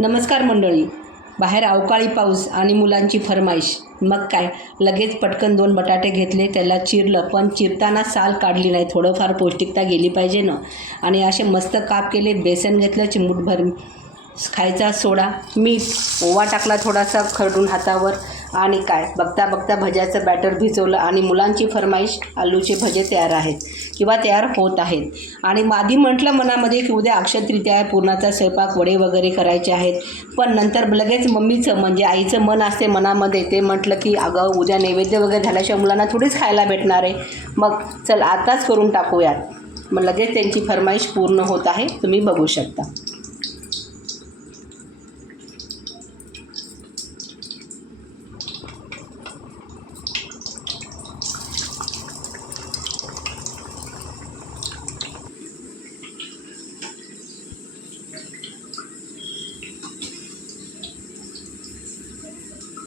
नमस्कार मंडळी. बाहेर अवकाळी पाऊस आणि मुलांची फरमाईश. मग काय, लगेच पटकन 2 बटाटे घेतले, त्याला चिरलं, पण चिरताना साल काढली नाही. थोडंफार पौष्टिकता गेली पाहिजे ना. आणि असे मस्त काप केले. बेसन घेतलं, चिमूटभर खायचा सोडा, मीठ, ओवा टाकला थोडासा खरडून हातावर. आणि काय, बघता बघता भज्याचं बॅटर भिजवलं आणि मुलांची फरमाईश, आलूचे भजे तयार आहेत किंवा तयार होत आहेत. आणि आधी म्हटलं मनामध्ये की उद्या अक्षय तृतीया आहे, पुरणाचा स्वयंपाक, वडे वगैरे करायचे आहेत. पण नंतर लगेच मम्मीचं म्हणजे आईचं मन असते मनामध्ये, ते म्हटलं की अगं उद्या नैवेद्य वगैरे झाल्याशिवाय मुलांना थोडीच खायला भेटणार आहे, मग चल आताच करून टाकूयात. मग लगेच त्यांची फरमाईश पूर्ण होत आहे, तुम्ही बघू शकता.